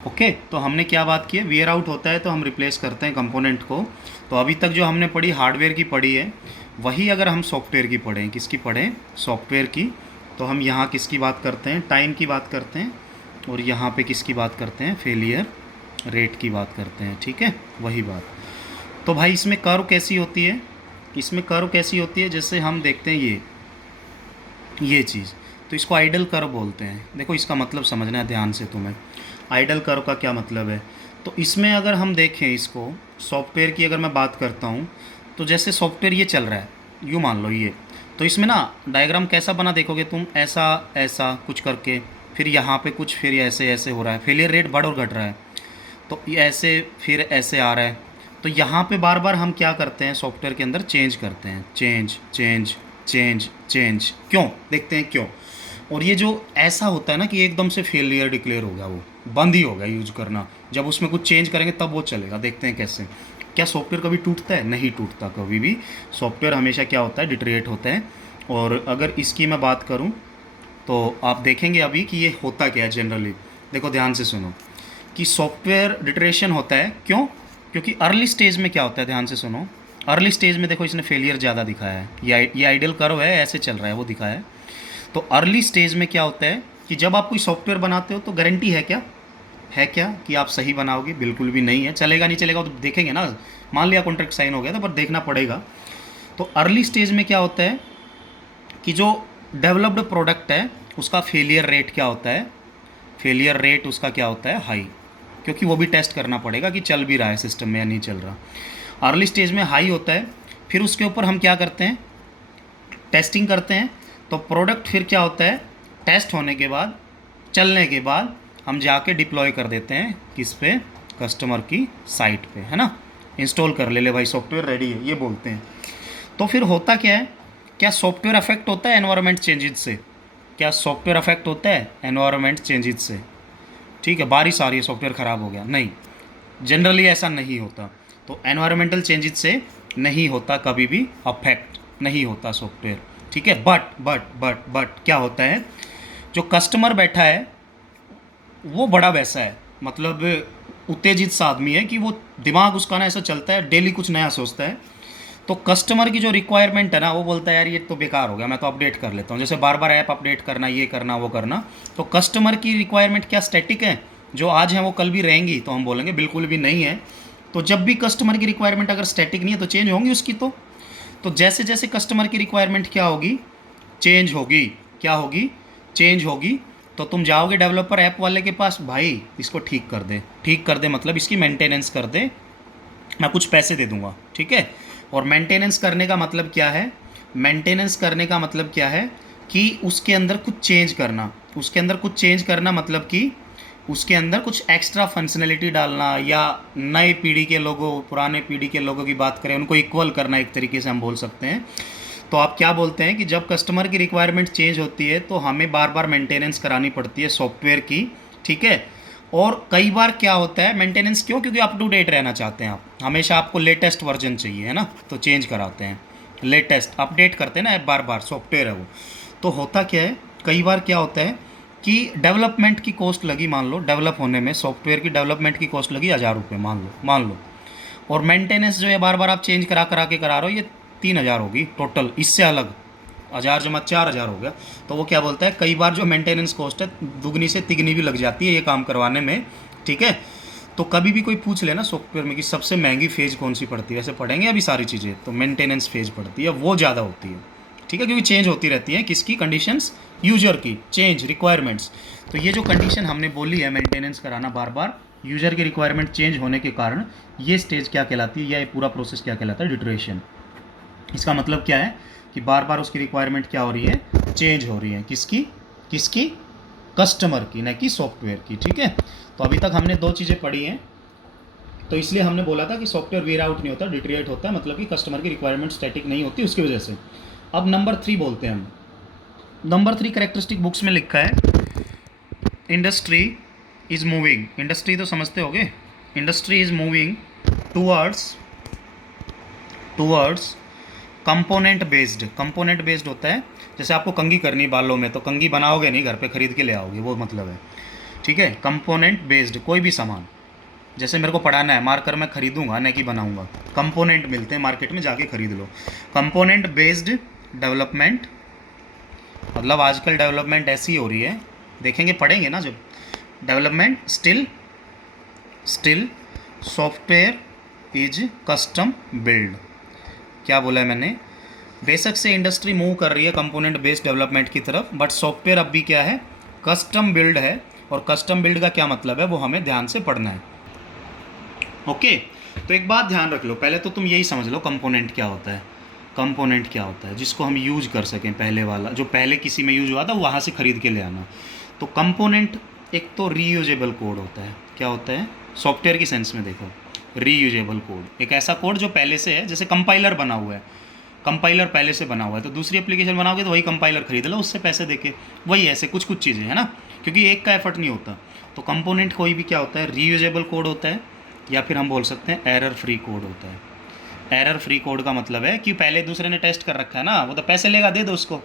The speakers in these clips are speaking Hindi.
ओके, तो हमने क्या बात की है, वेयर आउट होता है तो हम रिप्लेस करते हैं कंपोनेंट को। तो अभी तक जो हमने पढ़ी हार्डवेयर की पढ़ी है, वही अगर हम सॉफ्टवेयर की पढ़ें, किसकी पढ़ें, सॉफ्टवेयर की, तो हम यहाँ किसकी बात करते हैं, टाइम की बात करते हैं, और यहाँ पे किसकी बात करते हैं, फेलियर रेट की बात करते हैं। ठीक है, वही बात। तो भाई इसमें कर्व कैसी होती है, इसमें कर्व कैसी होती है, जैसे हम देखते हैं ये चीज़, तो इसको आइडल कर्व बोलते हैं। देखो इसका मतलब समझना है ध्यान से तुम्हें, आइडल कर्व का क्या मतलब है। तो इसमें अगर हम देखें इसको, सॉफ्टवेयर की अगर मैं बात करता हूँ, तो जैसे सॉफ्टवेयर ये चल रहा है, यूँ मान लो ये, तो इसमें ना डायग्राम कैसा बना देखोगे तुम, ऐसा ऐसा कुछ करके, फिर यहाँ पे कुछ, फिर ऐसे ऐसे हो रहा है, फेलियर रेट बढ़ और घट रहा है, तो ये ऐसे फिर ऐसे आ रहा है। तो यहाँ पे बार बार हम क्या करते हैं, सॉफ्टवेयर के अंदर चेंज करते हैं, चेंज चेंज चेंज चेंज, क्यों, देखते हैं क्यों। और ये जो ऐसा होता है ना कि एकदम से फेलियर डिक्लेयर हो गया, वो बंद ही हो गया यूज करना, जब उसमें कुछ चेंज करेंगे तब वो चलेगा। देखते हैं कैसे। क्या सॉफ्टवेयर कभी टूटता है, नहीं टूटता कभी भी। सॉफ्टवेयर हमेशा क्या होता है, डिटरेट होता है। और अगर इसकी मैं बात करूँ, तो आप देखेंगे अभी कि ये होता क्या है जनरली। देखो ध्यान से सुनो कि सॉफ्टवेयर डिटरेशन होता है, क्यों, क्योंकि अर्ली स्टेज में क्या होता है, ध्यान से सुनो। अर्ली स्टेज में देखो इसने फेलियर ज़्यादा दिखाया है, ये आइडियल कर्व है, ऐसे चल रहा है, वो दिखाया है। तो अर्ली स्टेज में क्या होता है कि जब आप कोई सॉफ्टवेयर बनाते हो तो गारंटी है क्या, है क्या कि आप सही बनाओगे, बिल्कुल भी नहीं है। चलेगा नहीं चलेगा तो देखेंगे ना, मान लिया कॉन्ट्रैक्ट साइन हो गया था, पर देखना पड़ेगा। तो अर्ली स्टेज में क्या होता है कि जो डेवलप्ड प्रोडक्ट है उसका फेलियर रेट क्या होता है, फेलियर रेट उसका क्या होता है, हाई, क्योंकि वो भी टेस्ट करना पड़ेगा कि चल भी रहा है सिस्टम में या नहीं चल रहा। अर्ली स्टेज में हाई होता है, फिर उसके ऊपर हम क्या करते हैं, टेस्टिंग करते हैं। तो प्रोडक्ट फिर क्या होता है, टेस्ट होने के बाद, चलने के बाद हम जाके डिप्लॉय कर देते हैं किस पे, कस्टमर की साइट पे, है ना। इंस्टॉल कर ले भाई, सॉफ्टवेयर रेडी है, ये बोलते हैं। तो फिर होता क्या है, क्या सॉफ्टवेयर अफेक्ट होता है एनवायरनमेंट चेंजेस से, क्या सॉफ्टवेयर अफेक्ट होता है एनवायरनमेंट चेंजेस से। ठीक है, बारिश आ रही है, सॉफ्टवेयर ख़राब हो गया, नहीं, जनरली ऐसा नहीं होता। तो एनवायरमेंटल चेंजेस से नहीं होता कभी भी अफेक्ट, नहीं होता सॉफ्टवेयर। ठीक है, बट क्या होता है, जो कस्टमर बैठा है वो बड़ा वैसा है, मतलब उत्तेजित सा आदमी है कि वो दिमाग उसका ना ऐसा चलता है, डेली कुछ नया सोचता है। तो कस्टमर की जो रिक्वायरमेंट है ना, वो बोलता है यार ये तो बेकार हो गया, मैं तो अपडेट कर लेता हूँ, जैसे बार बार ऐप अपडेट करना, ये करना वो करना। तो कस्टमर की रिक्वायरमेंट क्या स्टैटिक है, जो आज हैं वो कल भी रहेंगी, तो हम बोलेंगे बिल्कुल भी नहीं है। तो जब भी कस्टमर की रिक्वायरमेंट अगर स्टैटिक नहीं है तो चेंज होंगी उसकी। तो जैसे जैसे कस्टमर की रिक्वायरमेंट क्या होगी, चेंज होगी, क्या होगी, चेंज होगी। तो तुम जाओगे डेवलपर ऐप वाले के पास, भाई इसको ठीक कर दे, ठीक कर दे मतलब इसकी मेंटेनेंस कर दे, मैं कुछ पैसे दे दूंगा। ठीक है, और मेंटेनेंस करने का मतलब क्या है, मेंटेनेंस करने का मतलब क्या है कि उसके अंदर कुछ चेंज करना, उसके अंदर कुछ चेंज करना मतलब कि उसके अंदर कुछ एक्स्ट्रा फंक्शनैलिटी डालना, या नए पीढ़ी के लोगों, पुराने पीढ़ी के लोगों की बात करें उनको इक्वल करना, एक तरीके से हम बोल सकते हैं। तो आप क्या बोलते हैं कि जब कस्टमर की रिक्वायरमेंट चेंज होती है तो हमें बार बार मेंटेनेंस करानी पड़ती है सॉफ्टवेयर की। ठीक है, और कई बार क्या होता है मेंटेनेंस, क्यों, क्योंकि अप टू डेट रहना चाहते हैं आप, हमेशा आपको लेटेस्ट वर्जन चाहिए, है ना, तो चेंज कराते हैं, लेटेस्ट अपडेट करते हैं ना बार बार, सॉफ्टवेयर है वो। तो होता क्या है, कई बार क्या होता है कि डेवलपमेंट की कॉस्ट लगी, मान लो डेवलप होने में सॉफ्टवेयर की डेवलपमेंट की कॉस्ट लगी 1000 रुपये, मान लो, और मेंटेनेंस जो है बार बार आप चेंज करा करा के करा रहे हो, ये 3000 होगी टोटल, इससे अलग 1000 जमा 4000 हो गया। तो वो क्या बोलता है, कई बार जो मेंटेनेंस कॉस्ट है दुगनी से तिगनी भी लग जाती है ये काम करवाने में। ठीक है, तो कभी भी कोई पूछ लेना सॉफ्टवेयर में कि सबसे महंगी फेज कौन सी पड़ती है, वैसे पढ़ेंगे अभी सारी चीज़ें, तो मेंटेनेंस फेज पड़ती है, वो ज़्यादा होती है। ठीक है, क्योंकि चेंज होती रहती है, किसकी कंडीशंस, यूजर की, चेंज रिक्वायरमेंट्स। तो ये जो कंडीशन हमने बोली है मेंटेनेंस कराना बार बार, यूजर की रिक्वायरमेंट चेंज होने के कारण, ये स्टेज क्या कहलाती है, या ये पूरा प्रोसेस क्या कहलाता है, डिटरेशन। इसका मतलब क्या है कि बार बार उसकी रिक्वायरमेंट क्या हो रही है, चेंज हो रही है, किसकी, किसकी, कस्टमर की, न कि सॉफ्टवेयर की। ठीक है, तो अभी तक हमने दो चीज़ें पढ़ी हैं, तो इसलिए हमने बोला था कि सॉफ्टवेयर वेयर आउट नहीं होता, डिटरेट होता है, मतलब कि कस्टमर की रिक्वायरमेंट स्टैटिक नहीं होती उसकी वजह से। अब नंबर 3 बोलते हैं हम। नंबर 3 करेक्टरिस्टिक बुक्स में लिखा है, इंडस्ट्री इज मूविंग, इंडस्ट्री तो समझते होगे, industry is moving towards towards component based. Component based होता है, जैसे आपको कंघी करनी बालों में, तो कंघी बनाओगे नहीं घर पे, खरीद के ले आओगे, वो मतलब है। ठीक है, कंपोनेंट बेस्ड कोई भी सामान, जैसे मेरे को पढ़ाना है, मार्कर मैं खरीदूंगा न कि बनाऊंगा, कंपोनेंट मिलते हैं मार्केट में, जाके खरीद लो। कंपोनेंट बेस्ड डेवलपमेंट मतलब आजकल डेवलपमेंट ऐसी हो रही है, देखेंगे पढ़ेंगे ना जब, development still software is custom build. क्या बोला है मैंने, बेशक से इंडस्ट्री मूव कर रही है कंपोनेंट बेस्ड डेवलपमेंट की तरफ, बट सॉफ्टवेयर अब भी क्या है, कस्टम बिल्ड है। और कस्टम बिल्ड का क्या मतलब है वो हमें ध्यान से पढ़ना है। ओके, तो एक बात ध्यान रख लो, पहले तो तुम यही समझ लो कंपोनेंट क्या होता है। कंपोनेंट क्या होता है जिसको हम यूज कर सकें, पहले वाला जो पहले किसी में यूज हुआ था वहाँ से ख़रीद के ले आना। तो कंपोनेंट एक तो रीयूजेबल कोड होता है। क्या होता है, सॉफ्टवेयर की सेंस में देखो, रीयूजेबल कोड एक ऐसा कोड जो पहले से है, जैसे कंपाइलर बना हुआ है, कंपाइलर पहले से बना हुआ है, तो दूसरी एप्लीकेशन बनाओगे तो वही कंपाइलर खरीद लो उससे पैसे देके, वही ऐसे कुछ कुछ चीज़ें है ना, क्योंकि एक का एफर्ट नहीं होता। तो कंपोनेंट कोई भी क्या होता है, रीयूजेबल कोड होता है, या फिर हम बोल सकते हैं एरर फ्री कोड होता है। एरर फ्री कोड का मतलब है कि पहले दूसरे ने टेस्ट कर रखा है ना, वो तो पैसे लेगा, दे दो उसको।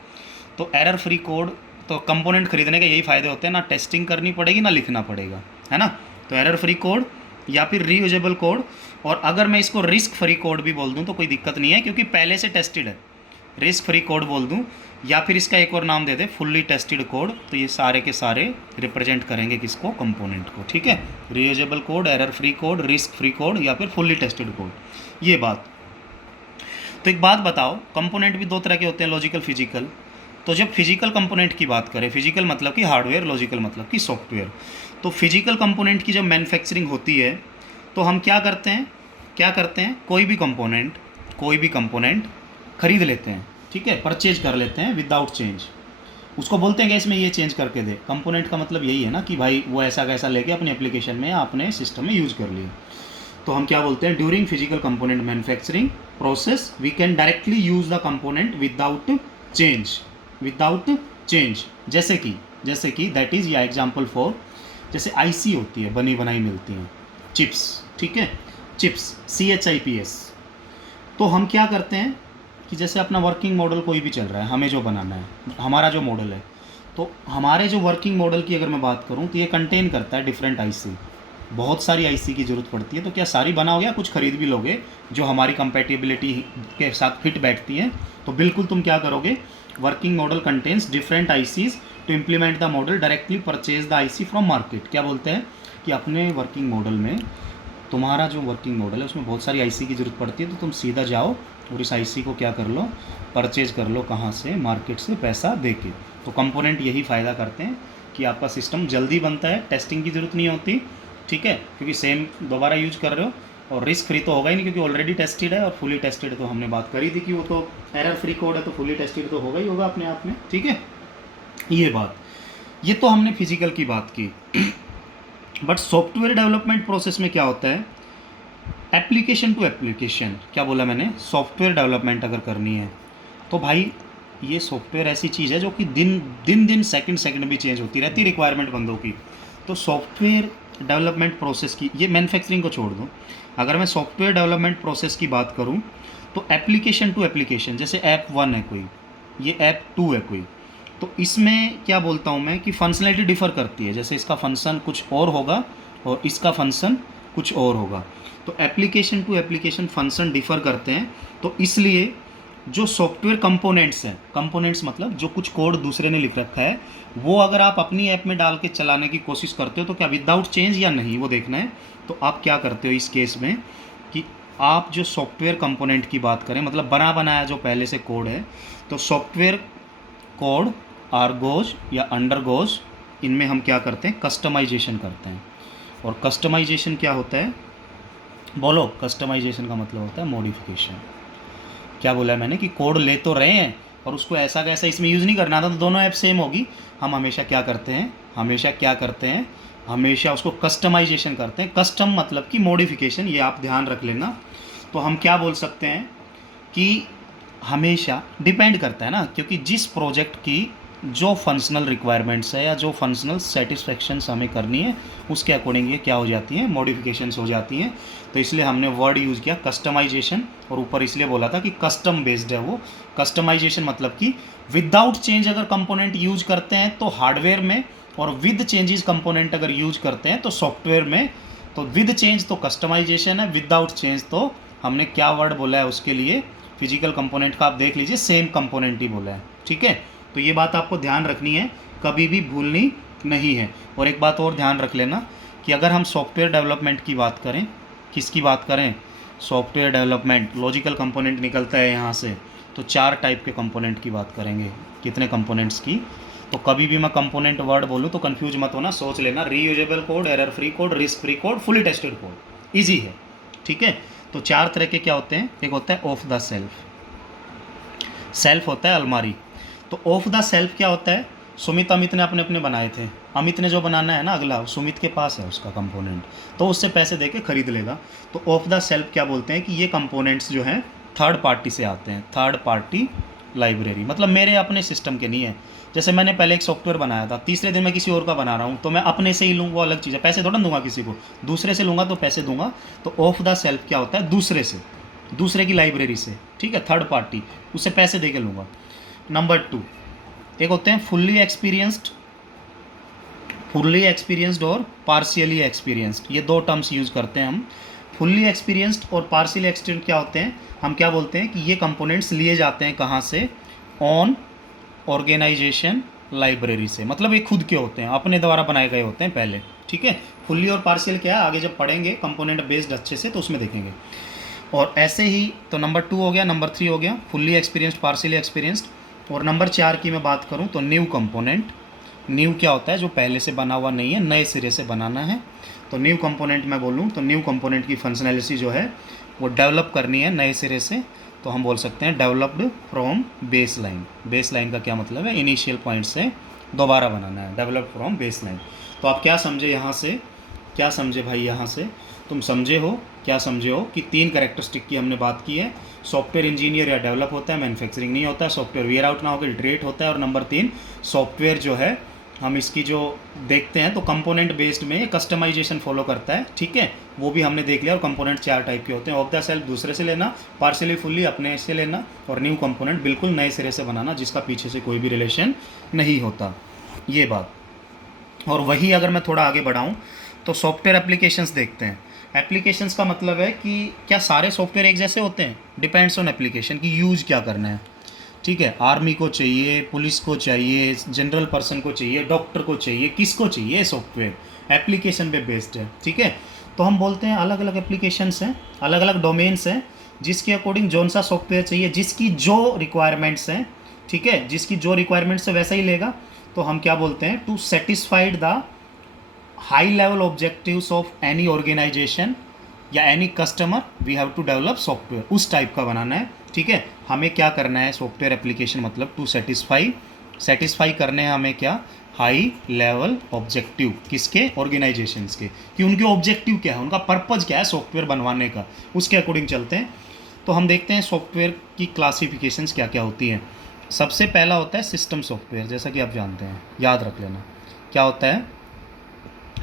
तो एरर फ्री कोड, तो कंपोनेंट खरीदने के यही फ़ायदे होते हैं, ना टेस्टिंग करनी पड़ेगी ना लिखना पड़ेगा, है ना। तो एरर फ्री कोड या फिर रीयूजेबल कोड, और अगर मैं इसको रिस्क फ्री कोड भी बोल दूं तो कोई दिक्कत नहीं है, क्योंकि पहले से टेस्टेड है। रिस्क फ्री कोड बोल दूं, या फिर इसका एक और नाम दे दे फुल्ली टेस्टेड कोड, तो ये सारे के सारे रिप्रेजेंट करेंगे किसको, कंपोनेंट को। ठीक है, reusable code, error free code, risk free code या फिर फुल्ली टेस्टेड कोड, ये बात। तो एक बात बताओ, कंपोनेंट भी दो तरह के होते हैं, लॉजिकल फिजिकल। तो जब फिजिकल कंपोनेंट की बात करें, फिजिकल मतलब कि हार्डवेयर, लॉजिकल मतलब कि सॉफ्टवेयर, तो फिजिकल कंपोनेंट की जब मैन्युफैक्चरिंग होती है तो हम क्या करते हैं, कोई भी कंपोनेंट खरीद लेते हैं, ठीक है, परचेज कर लेते हैं विदाउट चेंज। उसको बोलते हैं कि इसमें ये चेंज करके दे। कंपोनेंट का मतलब यही है ना कि भाई वो ऐसा कैसा लेके अपने एप्लीकेशन में या अपने सिस्टम में यूज़ कर लिया। तो हम क्या बोलते हैं, during physical component manufacturing process we can directly use the component without change. जैसे कि दैट इज़ या एग्जाम्पल फॉर, जैसे आईसी होती है, बनी बनाई मिलती हैं, चिप्स, ठीक है, चिप्स CHIPS। तो हम क्या करते हैं कि जैसे अपना वर्किंग मॉडल कोई भी चल रहा है, हमें जो बनाना है, हमारा जो मॉडल है, तो हमारे जो वर्किंग मॉडल की अगर मैं बात करूं तो ये कंटेन करता है डिफरेंट आईसी, बहुत सारी आईसी की ज़रूरत पड़ती है। तो क्या सारी बनाओगे या कुछ खरीद भी लोगे जो हमारी कंपैटिबिलिटी के साथ फिट बैठती हैं? तो बिल्कुल तुम क्या करोगे, working model contains different ICs to implement the model directly purchase the IC from market. क्या बोलते हैं कि अपने वर्किंग मॉडल में, तुम्हारा जो वर्किंग मॉडल है उसमें बहुत सारी आईसी की ज़रूरत पड़ती है, तो तुम सीधा जाओ और इस आईसी को क्या कर लो, परचेज कर लो, कहाँ से, मार्केट से पैसा दे के। तो कंपोनेंट यही फ़ायदा करते हैं कि आपका सिस्टम जल्दी बनता है, टेस्टिंग की ज़रूरत नहीं होती, ठीक है, क्योंकि सेम दोबारा यूज कर रहे हो, और रिस्क फ्री तो होगा ही नहीं क्योंकि ऑलरेडी टेस्टेड है, और फुली टेस्टेड तो हमने बात करी थी कि वो तो एरर फ्री कोड है, तो फुली टेस्टेड तो होगा ही होगा अपने आप में, ठीक है। ये बात, ये तो हमने फिजिकल की बात की। बट सॉफ्टवेयर डेवलपमेंट प्रोसेस में क्या होता है, एप्लीकेशन टू एप्लीकेशन। क्या बोला मैंने, सॉफ्टवेयर डेवलपमेंट अगर करनी है तो भाई ये सॉफ्टवेयर ऐसी चीज़ है जो कि दिन सेकंड भी चेंज होती रहती है रिक्वायरमेंट बंदों की। तो सॉफ्टवेयर डेवलपमेंट प्रोसेस की, ये मैन्युफैक्चरिंग को छोड़ दो, अगर मैं सॉफ्टवेयर डेवलपमेंट प्रोसेस की बात करूं तो एप्लीकेशन टू एप्लीकेशन, जैसे ऐप 1 है कोई, ये ऐप 2 है कोई, तो इसमें क्या बोलता हूं मैं कि फंक्शनैलिटी डिफ़र करती है, जैसे इसका फंक्शन कुछ और होगा और इसका फंक्शन कुछ और होगा। तो application to application function differ करते हैं, तो इसलिए जो सॉफ्टवेयर कंपोनेंट्स हैं, कंपोनेंट्स मतलब जो कुछ कोड दूसरे ने लिख रखा है, वो अगर आप अपनी ऐप में डाल के चलाने की कोशिश करते हो तो क्या विदाउट चेंज या नहीं, वो देखना है। तो आप क्या करते हो इस केस में कि आप जो सॉफ्टवेयर कंपोनेंट की बात करें, मतलब बना बनाया जो पहले से कोड है, तो सॉफ्टवेयर कोड आरगोज या अंडरगोज, इनमें हम क्या करते हैं, कस्टमाइजेशन करते हैं। और कस्टमाइजेशन क्या होता है, बोलो, कस्टमाइजेशन का मतलब होता है मॉडिफिकेशन। क्या बोला है मैंने कि कोड ले तो रहे हैं और उसको ऐसा कैसा इसमें यूज़ नहीं करना था, तो दोनों ऐप सेम होगी। हम हमेशा क्या करते हैं, हमेशा उसको कस्टमाइजेशन करते हैं। कस्टम मतलब कि मॉडिफिकेशन, ये आप ध्यान रख लेना। तो हम क्या बोल सकते हैं कि हमेशा डिपेंड करता है ना, क्योंकि जिस प्रोजेक्ट की जो फंक्शनल रिक्वायरमेंट्स है या जो फंक्शनल सेटिस्फेक्शंस हमें करनी है, उसके अकॉर्डिंग ये क्या हो जाती हैं, मॉडिफिकेशंस हो जाती हैं। तो इसलिए हमने वर्ड यूज़ किया कस्टमाइजेशन, और ऊपर इसलिए बोला था कि कस्टम बेस्ड है वो। कस्टमाइजेशन मतलब कि विदाउट चेंज अगर कंपोनेंट यूज करते हैं तो हार्डवेयर में और विद चेंजेस कंपोनेंट अगर यूज करते हैं तो सॉफ्टवेयर में, तो विद चेंज तो कस्टमाइजेशन है, विदाउट चेंज तो हमने क्या वर्ड बोला है उसके लिए, फिजिकल कंपोनेंट का आप देख लीजिए सेम कंपोनेंट ही बोला है। ठीक है, तो ये बात आपको ध्यान रखनी है, कभी भी भूलनी नहीं है। और एक बात और ध्यान रख लेना कि अगर हम सॉफ्टवेयर डेवलपमेंट की बात करें, किसकी बात करें, सॉफ्टवेयर डेवलपमेंट, लॉजिकल कंपोनेंट निकलता है यहाँ से, तो 4 टाइप के कंपोनेंट की बात करेंगे। कितने कंपोनेंट्स की, तो कभी भी मैं कंपोनेंट वर्ड बोलूँ तो कंफ्यूज मत होना, सोच लेना, reusable code, error free code, risk free code, fully tested code, easy है। ठीक है, तो 4 तरह के क्या होते हैं, एक होता है ऑफ द सेल्फ, सेल्फ होता है अलमारी। तो ऑफ द सेल्फ क्या होता है, सुमित अमित ने अपने अपने बनाए थे, अमित ने जो बनाना है ना अगला, सुमित के पास है उसका कंपोनेंट, तो उससे पैसे दे के खरीद लेगा। तो ऑफ द सेल्फ क्या बोलते हैं कि ये कंपोनेंट्स जो हैं थर्ड पार्टी से आते हैं, थर्ड पार्टी लाइब्रेरी, मतलब मेरे अपने सिस्टम के नहीं है। जैसे मैंने पहले एक सॉफ्टवेयर बनाया था, तीसरे दिन मैं किसी और का बना रहा हूँ, तो मैं अपने से ही लूँ, वो अलग चीज़ है, पैसे थोड़ा दूंगा किसी को, दूसरे से लूँगा तो पैसे दूंगा। तो ऑफ द सेल्फ क्या होता है, दूसरे से, दूसरे की लाइब्रेरी से, ठीक है, थर्ड पार्टी, उससे पैसे दे के लूँगा। नंबर 2, एक होते हैं फुल्ली एक्सपीरियंस्ड और पार्शियली एक्सपीरियंस्ड, ये 2 टर्म्स यूज़ करते हैं हम। फुल्ली एक्सपीरियंस्ड और पार्शियली एक्सपीरियंस्ड क्या होते हैं, हम क्या बोलते हैं कि ये कंपोनेंट्स लिए जाते हैं कहाँ से, ऑन ऑर्गेनाइजेशन लाइब्रेरी से, मतलब ये खुद के होते हैं, अपने द्वारा बनाए गए होते हैं पहले। ठीक है, फुल्ली और पार्शियल क्या है, आगे जब पढ़ेंगे कंपोनेंट बेस्ड अच्छे से तो उसमें देखेंगे। और ऐसे ही तो नंबर 2 हो गया, नंबर 3 हो गया फुल्ली एक्सपीरियंस्ड, पार्शियली एक्सपीरियंस्ड। और नंबर 4 की मैं बात करूँ तो न्यू कंपोनेंट। न्यू क्या होता है, जो पहले से बना हुआ नहीं है, नए सिरे से बनाना है। तो न्यू कंपोनेंट मैं बोलूँ तो न्यू कंपोनेंट की फंक्शनैलिटी जो है वो डेवलप करनी है नए सिरे से, तो हम बोल सकते हैं developed from base line. Base line का क्या मतलब है, इनिशियल पॉइंट से दोबारा बनाना है, डेवलप फ्रॉम बेस लाइन। तो आप क्या समझे यहाँ से, क्या समझे भाई, यहाँ से तुम समझे हो, क्या समझे हो कि 3 कैरेक्टरिस्टिक की हमने बात की है। सॉफ्टवेयर इंजीनियर या डेवलप होता है, मैन्युफैक्चरिंग नहीं होता, सॉफ्टवेयर वेयर आउट ना होकर इटरेट होता है। और नंबर 3, सॉफ्टवेयर जो है हम इसकी जो देखते हैं तो कंपोनेंट बेस्ड में कस्टमाइजेशन फॉलो करता है। ठीक है, वो भी हमने देख लिया। और कंपोनेंट 4 टाइप के होते हैं, ऑफ द सेल्फ दूसरे से लेना, पार्शियली फुल्ली अपने से लेना, और न्यू कंपोनेंट बिल्कुल नए सिरे से बनाना जिसका पीछे से कोई भी रिलेशन नहीं होता, ये बात। और वही अगर मैं थोड़ा आगे बढ़ाऊँ तो सॉफ्टवेयर एप्लीकेशंस देखते हैं। एप्लीकेशंस का मतलब है कि क्या सारे सॉफ्टवेयर एक जैसे होते हैं, डिपेंड्स ऑन एप्लीकेशन की यूज़ क्या करना है। ठीक है, आर्मी को चाहिए, पुलिस को चाहिए, जनरल पर्सन को चाहिए, डॉक्टर को चाहिए, किसको चाहिए, सॉफ्टवेयर एप्लीकेशन पे बेस्ड है। ठीक है, तो हम बोलते हैं अलग अलग एप्लीकेशंस हैं, अलग अलग डोमेन्स हैं, जिसके अकॉर्डिंग जौन सा सॉफ्टवेयर चाहिए, जिसकी जो रिक्वायरमेंट्स हैं, ठीक है, जिसकी जो रिक्वायरमेंट्स है वैसा ही लेगा। तो हम क्या बोलते हैं, to satisfied the high level objectives of any organisation या any customer we have to develop software, उस टाइप का बनाना है। ठीक है, हमें क्या करना है, सॉफ्टवेयर एप्लीकेशन मतलब टू सेटिस्फाई करने हैं हमें क्या, हाई लेवल ऑब्जेक्टिव, किसके, ऑर्गेनाइजेशंस के, कि उनके ऑब्जेक्टिव क्या है, उनका पर्पज़ क्या है सॉफ्टवेयर बनवाने का, उसके अकॉर्डिंग चलते हैं। तो हम देखते हैं सॉफ्टवेयर की क्लासिफिकेशंस क्या क्या होती हैं। सबसे पहला होता है सिस्टम सॉफ्टवेयर, जैसा कि आप जानते हैं, याद रख लेना क्या होता है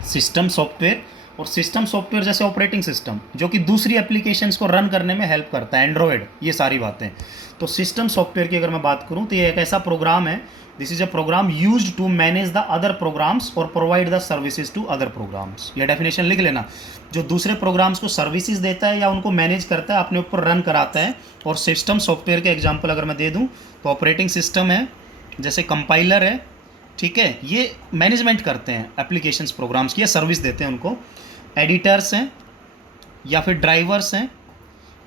सिस्टम सॉफ्टवेयर। और सिस्टम सॉफ्टवेयर जैसे ऑपरेटिंग सिस्टम जो कि दूसरी एप्लीकेशंस को रन करने में हेल्प करता है, एंड्रॉयड, ये सारी बातें। तो सिस्टम सॉफ्टवेयर की अगर मैं बात करूं तो ये एक ऐसा प्रोग्राम है, this is a program used to manage the other programs और provide the services to other programs. ये डेफिनेशन लिख लेना, जो दूसरे प्रोग्राम्स को सर्विसेज देता है या उनको मैनेज करता है, अपने ऊपर रन कराता है। और सिस्टम सॉफ्टवेयर के एग्जाम्पल अगर मैं दे दूँ तो ऑपरेटिंग सिस्टम है, जैसे कंपाइलर है, ठीक है, ये मैनेजमेंट करते हैं एप्लीकेशंस प्रोग्राम्स की, या सर्विस देते हैं उनको। एडिटर्स हैं या फिर ड्राइवर्स हैं,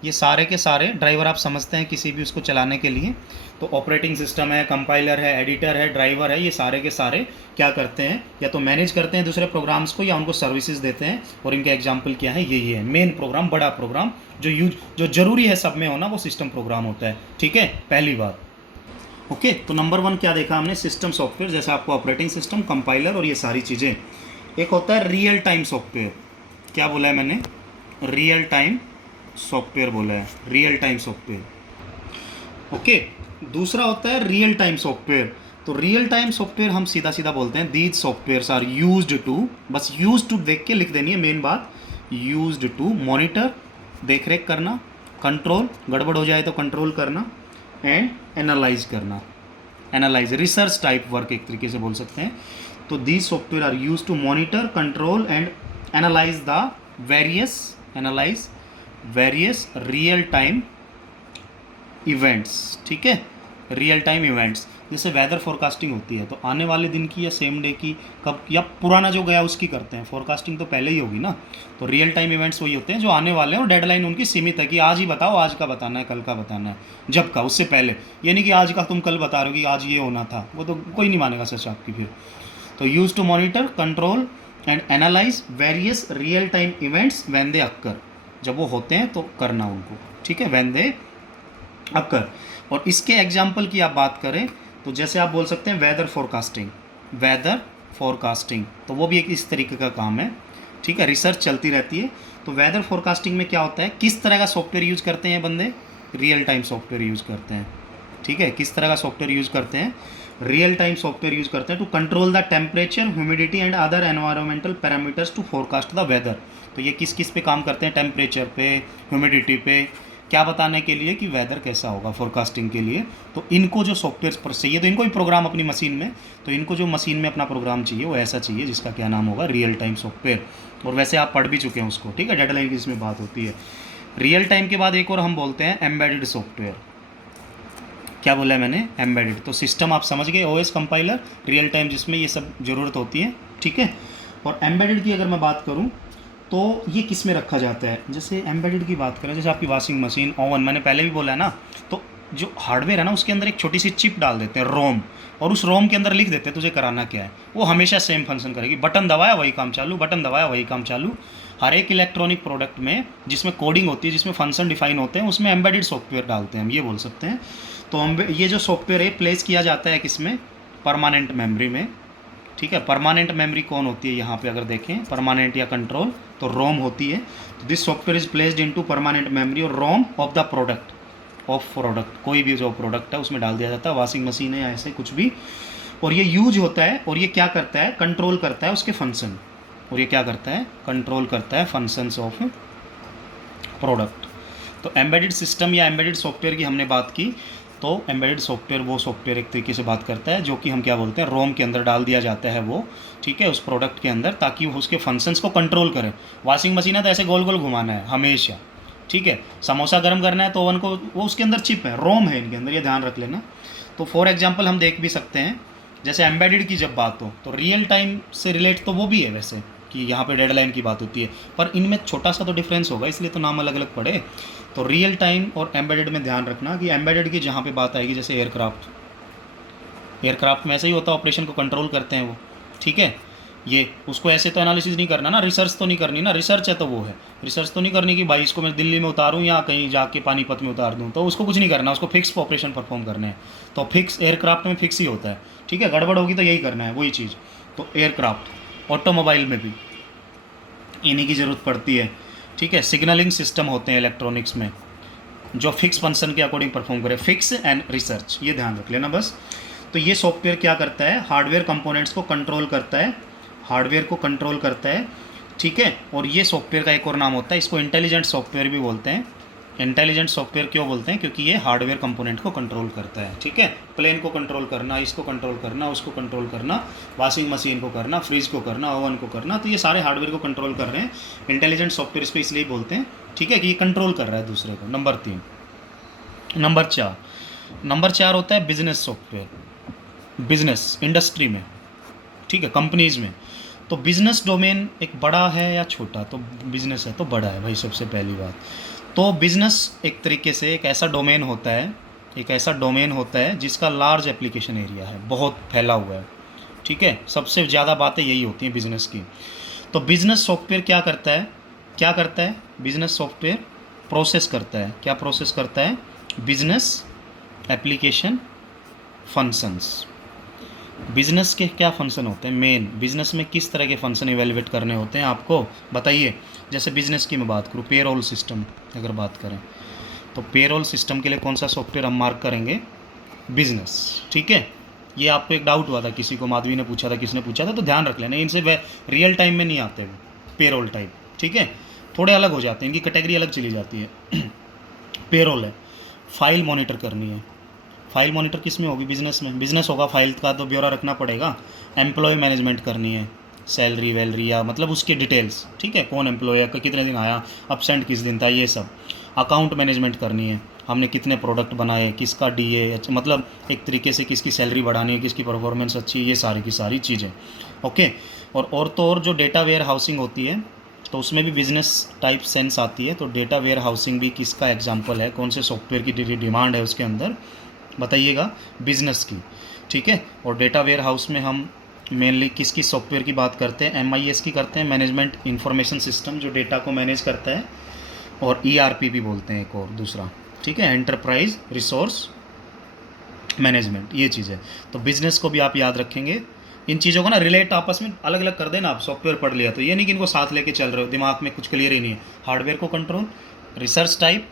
ये सारे के सारे ड्राइवर आप समझते हैं किसी भी उसको चलाने के लिए। तो ऑपरेटिंग सिस्टम है, कंपाइलर है, एडिटर है, ड्राइवर है, ये सारे के सारे क्या करते हैं, या तो मैनेज करते हैं दूसरे प्रोग्राम्स को या उनको सर्विसेज देते हैं। और इनके एग्जाम्पल क्या है, ये है मेन प्रोग्राम, बड़ा प्रोग्राम जो जरूरी है सब में होना, वो सिस्टम प्रोग्राम होता है। ठीक है, पहली बात। ओके, तो नंबर 1 क्या देखा हमने, सिस्टम सॉफ्टवेयर, जैसे आपको ऑपरेटिंग सिस्टम, कंपाइलर और ये सारी चीज़ें। एक होता है रियल टाइम सॉफ्टवेयर, क्या बोला है मैंने, रियल टाइम सॉफ्टवेयर बोला है, रियल टाइम सॉफ्टवेयर। ओके, दूसरा होता है रियल टाइम सॉफ्टवेयर। तो रियल टाइम सॉफ्टवेयर हम सीधा सीधा बोलते हैं these softwares are used to, बस यूज्ड टू देख के लिख देनी है मेन बात, यूज्ड टू मॉनिटर, देख रेख करना, कंट्रोल, गड़बड़ हो जाए तो कंट्रोल करना, एंड एनालाइज करना, एनालाइज, रिसर्च टाइप वर्क एक तरीके से बोल सकते हैं। तो these software are use to monitor, control and analyse the various real time events. ठीक है, रियल टाइम इवेंट्स, जैसे वेदर फोरकास्टिंग होती है तो आने वाले दिन की या सेम डे की, कब, या पुराना जो गया उसकी करते हैं। फोरकास्टिंग तो पहले ही होगी ना। तो रियल टाइम इवेंट्स वही होते हैं जो आने वाले हैं और डेडलाइन उनकी सीमित है कि आज ही बताओ, आज का बताना है, कल का बताना है, जब का, उससे पहले। ये नहीं कि आज का तुम कल बता रहे हो कि आज ये होना था, वो तो कोई नहीं मानेगा सच आपकी फिर। तो use to monitor, control and analyse various real time events when they occur, जब वो होते हैं तो करना उनको। ठीक है, व्हेन दे अक्कर। और इसके एग्जाम्पल की आप बात करें तो जैसे आप बोल सकते हैं वेदर फोरकास्टिंग, तो वो भी एक इस तरीके का काम है। ठीक है, रिसर्च चलती रहती है। तो वेदर फोरकास्टिंग में क्या होता है, किस तरह का सॉफ्टवेयर यूज़ करते हैं बंदे, रियल टाइम सॉफ्टवेयर यूज़ करते हैं। ठीक है, किस तरह का सॉफ्टवेयर यूज़ करते हैं, रियल टाइम सॉफ्टवेयर यूज़ करते हैं to control the temperature, humidity and other environmental parameters to forecast the weather. तो ये किस किस पे काम करते हैं, टेम्परेचर पे, ह्यूमिडिटी पे, क्या बताने के लिए कि वेदर कैसा होगा फोरकास्टिंग के लिए। तो इनको जो सॉफ्टवेयर पर चाहिए, तो इनको भी प्रोग्राम अपनी मशीन में, तो इनको जो मशीन में अपना प्रोग्राम चाहिए वो ऐसा चाहिए जिसका क्या नाम होगा, रियल टाइम सॉफ्टवेयर। और वैसे आप पढ़ भी चुके हैं उसको। ठीक है, डेडलाइन की इसमें बात होती है। रियल टाइम के बाद एक और हम बोलते हैं एम्बेडेड सॉफ्टवेयर। क्या बोला है मैंने, एम्बेडेड। तो सिस्टम आप समझ गए, ओएस कंपाइलर, रियल टाइम जिसमें ये सब ज़रूरत होती है। ठीक है, और एम्बेडेड की अगर मैं बात करूँ तो ये किस में रखा जाता है, जैसे एम्बेडेड की बात करें, जैसे आपकी वॉशिंग मशीन, ओवन, मैंने पहले भी बोला है ना, तो जो हार्डवेयर है ना उसके अंदर एक छोटी सी चिप डाल देते हैं, रोम, और उस रोम के अंदर लिख देते हैं तुझे कराना क्या है, वो हमेशा सेम फंक्शन करेगी। बटन दबाया वही काम चालू, बटन दबाया वही काम चालू। हर एक इलेक्ट्रॉनिक प्रोडक्ट में जिसमें कोडिंग होती है, जिसमें फंक्शन डिफाइन होते हैं, उसमें एम्बेडेड सॉफ्टवेयर डालते हैं, हम ये बोल सकते हैं। तो ये जो सॉफ्टवेयर है प्लेस किया जाता है किसमें, परमानेंट मेमोरी में। ठीक है, परमानेंट मेमोरी कौन होती है, यहाँ पे अगर देखें परमानेंट या कंट्रोल, तो रोम होती है। तो this software is placed into permanent memory और रोम ऑफ द प्रोडक्ट, कोई भी जो प्रोडक्ट है उसमें डाल दिया जाता है, वॉशिंग मशीन है या ऐसे कुछ भी। और ये यूज होता है, और ये क्या करता है, कंट्रोल करता है उसके फंक्शन, और ये क्या करता है, कंट्रोल करता है फंक्शंस ऑफ प्रोडक्ट। तो एम्बेडेड सिस्टम या एम्बेडेड सॉफ्टवेयर की हमने बात की। तो एम्बेडेड सॉफ्टवेयर वो सॉफ्टवेयर एक तरीके से बात करता है जो कि हम क्या बोलते हैं, रोम के अंदर डाल दिया जाता है वो। ठीक है, उस प्रोडक्ट के अंदर, ताकि वो उसके फंक्शंस को कंट्रोल करे। वॉशिंग मशीन है तो ऐसे गोल गोल घुमाना है हमेशा। ठीक है, समोसा गर्म करना है तो ओवन को, वो उसके अंदर चिप है, रोम है इनके अंदर, ये ध्यान रख लेना। तो फॉर एग्जाम्पल हम देख भी सकते हैं, जैसे एम्बेडेड की जब बात हो तो रियल टाइम से रिलेट तो वो भी है वैसे, कि यहाँ पे डेडलाइन की बात होती है, पर इनमें छोटा सा तो डिफरेंस होगा, इसलिए तो नाम अलग अलग पड़े। तो रियल टाइम और एम्बेडेड में ध्यान रखना कि एम्बेडेड की जहाँ पे बात आएगी, जैसे एयरक्राफ्ट में ऐसे ही होता है, ऑपरेशन को कंट्रोल करते हैं वो। ठीक है, ये उसको ऐसे तो एनालिसिस नहीं करना ना, रिसर्च तो नहीं करनी ना, रिसर्च है तो वो है, रिसर्च तो नहीं करनी कि भाई इसको मैं दिल्ली में उतारूँ या कहीं जाके पानीपत में उतार दूँ, तो उसको कुछ नहीं करना, उसको फिक्स ऑपरेशन परफॉर्म करने हैं। तो फिक्स एयरक्राफ्ट में फिक्स ही होता है। ठीक है, गड़बड़ होगी तो यही करना है, वही चीज़। तो एयरक्राफ्ट, ऑटोमोबाइल में भी इन्हीं की ज़रूरत पड़ती है। ठीक है, सिग्नलिंग सिस्टम होते हैं इलेक्ट्रॉनिक्स में जो फिक्स फंक्शन के अकॉर्डिंग परफॉर्म करे, फिक्स एंड रिसर्च, ये ध्यान रख लेना बस। तो ये सॉफ्टवेयर क्या करता है, हार्डवेयर कंपोनेंट्स को कंट्रोल करता है, हार्डवेयर को कंट्रोल करता है। ठीक है, और ये सॉफ्टवेयर का एक और नाम होता है, इसको इंटेलिजेंट सॉफ्टवेयर भी बोलते हैं। इंटेलिजेंट सॉफ्टवेयर क्यों बोलते हैं, क्योंकि ये हार्डवेयर कंपोनेंट को कंट्रोल करता है। ठीक है, प्लेन को कंट्रोल करना, इसको कंट्रोल करना, उसको कंट्रोल करना, वॉशिंग मशीन को करना, फ्रिज को करना, ओवन को करना, तो ये सारे हार्डवेयर को कंट्रोल कर रहे हैं। इंटेलिजेंट सॉफ्टवेयर इसको इसलिए बोलते हैं। ठीक है, कि ये कंट्रोल कर रहा है दूसरे को। नंबर 3। नंबर 4 होता है बिजनेस सॉफ्टवेयर, बिजनेस इंडस्ट्री में। ठीक है, कंपनीज में। तो बिजनेस डोमेन एक बड़ा है या छोटा, तो बिजनेस है तो बड़ा है भाई, सबसे पहली बात। तो बिजनेस एक तरीके से एक ऐसा डोमेन होता है, जिसका लार्ज एप्लीकेशन एरिया है, बहुत फैला हुआ है। ठीक है, सबसे ज़्यादा बातें यही होती हैं बिजनेस की। तो बिजनेस सॉफ्टवेयर क्या करता है, बिजनेस सॉफ्टवेयर प्रोसेस करता है, क्या प्रोसेस करता है, बिजनेस एप्लीकेशन फंक्शंस। बिजनेस के क्या फंक्शन होते हैं, मेन बिजनेस में किस तरह के फंक्शन इवेलुएट करने होते हैं आपको बताइए। जैसे बिजनेस की मैं बात करूँ, पेरोल सिस्टम अगर बात करें, तो पेरोल सिस्टम के लिए कौन सा सॉफ्टवेयर हम मार्क करेंगे, बिजनेस। ठीक है, ये आपको एक डाउट हुआ था, किसी को माधवी ने पूछा था, किसने पूछा था, तो ध्यान रख लेना, इनसे रियल टाइम में नहीं आते वो पेरोल टाइप। ठीक है, थोड़े अलग हो जाते हैं, इनकी कैटेगरी अलग चली जाती है। पेरोल है, फाइल मॉनिटर करनी है, फाइल मॉनिटर किस में होगी? बिजनेस में। बिजनेस होगा, फाइल का तो ब्यौरा रखना पड़ेगा। एम्प्लॉय मैनेजमेंट करनी है, सैलरी वैलरी या मतलब उसकी डिटेल्स, ठीक है, कौन एम्प्लॉय है, कितने दिन आया, अपसेंट किस दिन था, ये सब। अकाउंट मैनेजमेंट करनी है, हमने कितने प्रोडक्ट बनाए, किसका डीए, मतलब एक तरीके से किसकी सैलरी बढ़ानी है, किसकी परफॉर्मेंस अच्छी है, ये सारी की सारी चीज़ें। ओके। और तो और जो डेटा वेयर हाउसिंग होती है तो उसमें भी बिजनेस टाइप सेंस आती है। तो डेटा वेयर हाउसिंग भी किसका एग्जांपल है, कौन से सॉफ्टवेयर की डिमांड है उसके अंदर, बताइएगा, बिजनेस की, ठीक है। और डेटा वेयर हाउस में हम मेनली किस सॉफ्टवेयर की बात करते हैं? MIS की करते हैं, मैनेजमेंट इंफॉर्मेशन सिस्टम, जो डेटा को मैनेज करता है। और ERP भी बोलते हैं एक और दूसरा, ठीक है, एंटरप्राइज रिसोर्स मैनेजमेंट, ये चीज़ है। तो बिजनेस को भी आप याद रखेंगे। इन चीज़ों को ना रिलेट आपस में अलग अलग कर देना। आप सॉफ्टवेयर पढ़ लिया तो ये नहीं कि इनको साथ लेके चल रहे हो, दिमाग में कुछ क्लियर ही नहीं है। हार्डवेयर को control, research type,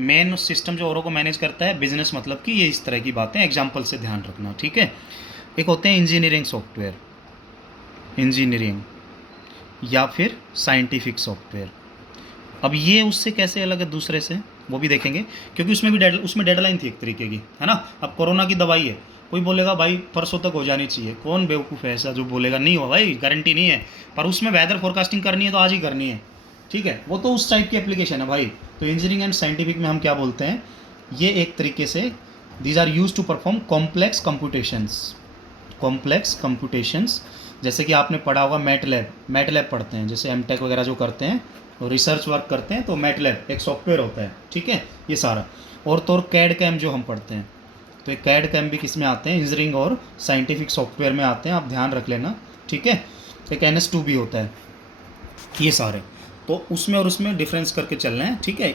main system जो औरों को मैनेज करता है, बिजनेस मतलब कि ये इस तरह की बातें एग्जाम्पल से ध्यान रखना, ठीक है। एक होते हैं इंजीनियरिंग सॉफ्टवेयर, इंजीनियरिंग या फिर साइंटिफिक सॉफ्टवेयर। अब ये उससे कैसे अलग है दूसरे से, वो भी देखेंगे, क्योंकि उसमें डेडलाइन थी एक तरीके की, है ना। अब कोरोना की दवाई है, कोई बोलेगा भाई परसों तक हो जानी चाहिए, कौन बेवकूफ़ है ऐसा जो बोलेगा नहीं हो भाई, गारंटी नहीं है, पर उसमें वेदर फोरकास्टिंग करनी है तो आज ही करनी है, ठीक है, वो तो उस टाइप की एप्लीकेशन है भाई। तो इंजीनियरिंग एंड साइंटिफिक में हम क्या बोलते हैं, ये एक तरीके से these are use to perform complex computations, complex computations. जैसे कि आपने पढ़ा होगा मैट लैब पढ़ते हैं, जैसे MTech वगैरह जो करते हैं और रिसर्च वर्क करते हैं, तो मैट लैब एक सॉफ्टवेयर होता है, ठीक है, ये सारा। और तो और कैड कैम जो हम पढ़ते हैं, तो ये कैड कैम भी किस में आते हैं? इंजीनियरिंग और साइंटिफिक सॉफ्टवेयर में आते हैं, आप ध्यान रख लेना, ठीक है। एक NS2 भी होता है, ये सारे। तो उसमें और उसमें डिफरेंस करके चलना है, ठीक है।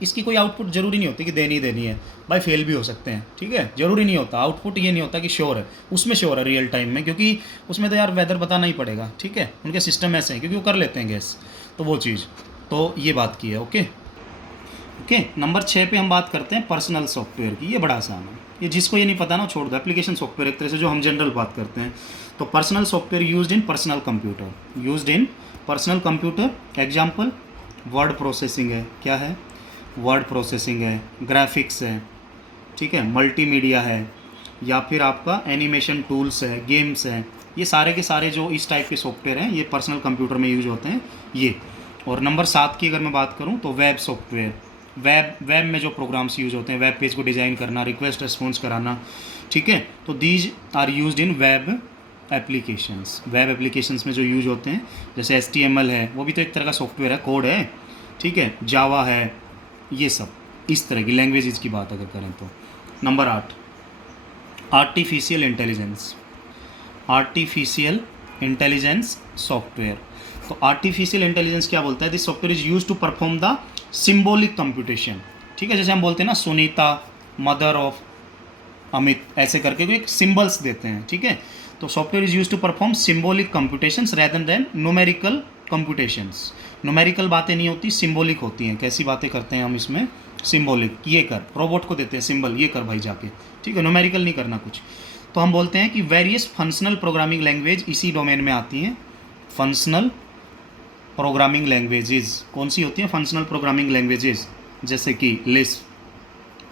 इसकी कोई आउटपुट जरूरी नहीं होती कि देनी है भाई, फेल भी हो सकते हैं, ठीक है, जरूरी नहीं होता आउटपुट, ये नहीं होता कि श्योर है, उसमें श्योर है रियल टाइम में, क्योंकि उसमें तो यार वेदर बताना ही पड़ेगा, ठीक है, उनके सिस्टम ऐसे हैं क्योंकि वो कर लेते हैं गैस, तो वो चीज़, तो ये बात की है। ओके। नंबर 6 पे हम बात करते हैं पर्सनल सॉफ्टवेयर की। ये बड़ा आसान है, ये जिसको ये नहीं पता ना छोड़ दो, एप्लीकेशन सॉफ्टवेयर एक तरह से जो हम जनरल बात करते हैं। तो personal software used in personal computer, used in personal computer. Example, word processing है, क्या है, वर्ड प्रोसेसिंग है, ग्राफिक्स है, ठीक है, मल्टीमीडिया है, या फिर आपका एनिमेशन टूल्स है, गेम्स हैं, ये सारे के सारे जो इस टाइप के सॉफ्टवेयर हैं ये पर्सनल कंप्यूटर में यूज होते हैं ये। और नंबर 7 की अगर मैं बात करूं तो वेब सॉफ्टवेयर, वेब में जो प्रोग्राम्स यूज होते हैं, वेब पेज को डिज़ाइन करना, रिक्वेस्ट रिस्पॉन्स कराना, ठीक है, तो these are used in web applications. Web applications में जो यूज होते हैं, जैसे HTML है, वो भी तो एक तरह का सॉफ्टवेयर है, कोड है, ठीक है, जावा है, ये सब इस तरह की लैंग्वेजेस की बात अगर करें तो। Number 8, artificial intelligence, artificial intelligence software. तो आर्टिफिशियल इंटेलिजेंस क्या बोलता है? This software is use to perform the symbolic computation, ठीक है, जैसे हम बोलते हैं ना सुनीता मदर ऑफ अमित, ऐसे करके कोई सिंबल्स देते हैं, ठीक है। तो software is use to perform symbolic computations rather than numerical computations. Numerical बातें नहीं होती, सिंबॉलिक होती हैं। कैसी बातें करते हैं हम इसमें? सिंबॉलिक, ये कर, रोबोट को देते हैं सिंबल, ये कर भाई जाके, ठीक है, न्यूमेरिकल नहीं करना कुछ। तो हम बोलते हैं कि वेरियस फंक्शनल प्रोग्रामिंग लैंग्वेज इसी डोमेन में आती हैं। फंक्शनल प्रोग्रामिंग लैंग्वेजेस कौन सी होती हैं? फंक्शनल प्रोग्रामिंग लैंग्वेजेस, जैसे कि लिस्ट,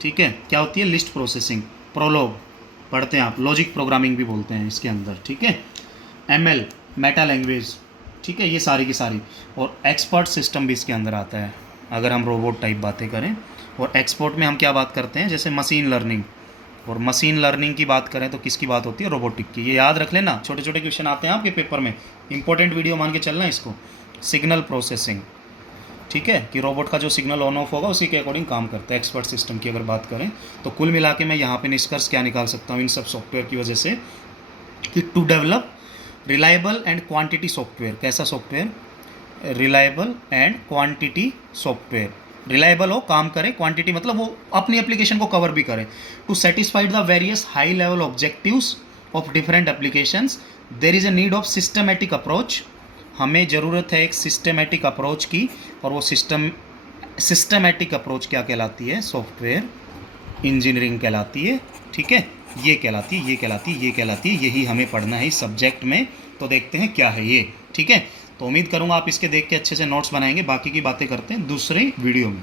ठीक है, क्या होती है? लिस्ट प्रोसेसिंग, प्रोलॉग पढ़ते हैं आप, लॉजिक प्रोग्रामिंग भी बोलते हैं इसके अंदर, ठीक है, ML मेटा लैंग्वेज, ठीक है, ये सारी की सारी। और एक्सपर्ट सिस्टम भी इसके अंदर आता है अगर हम रोबोट टाइप बातें करें। और एक्सपर्ट में हम क्या बात करते हैं? जैसे मशीन लर्निंग, और मशीन लर्निंग की बात करें तो किसकी बात होती है? रोबोटिक की। ये याद रख लेना, छोटे छोटे क्वेश्चन आते हैं आपके पेपर में, इंपॉर्टेंट वीडियो मान के चलना इसको। सिग्नल प्रोसेसिंग, ठीक है, कि रोबोट का जो सिग्नल ऑन ऑफ होगा उसी के अकॉर्डिंग काम करता है। एक्सपर्ट सिस्टम की अगर बात करें तो कुल मिला के मैं यहाँ पे निष्कर्ष क्या निकाल सकता हूँ इन सब सॉफ्टवेयर की वजह से, कि to develop reliable and quantity software. कैसा software? Reliable and quantity software. Reliable हो, काम करे, क्वांटिटी मतलब वो अपनी एप्लीकेशन को कवर भी करे। To satisfied the various high level objectives of different applications there is a need of systematic approach. हमें ज़रूरत है एक सिस्टमेटिक अप्रोच की, और वो सिस्टमेटिक अप्रोच क्या कहलाती है? सॉफ्टवेयर इंजीनियरिंग कहलाती है, ठीक है, ये कहलाती है, ये कहलाती है, ये कहलाती है, यही हमें पढ़ना है इस सब्जेक्ट में। तो देखते हैं क्या है ये, ठीक है। तो उम्मीद करूँगा आप इसके देख के अच्छे से नोट्स बनाएंगे। बाकी की बातें करते हैं दूसरे वीडियो में।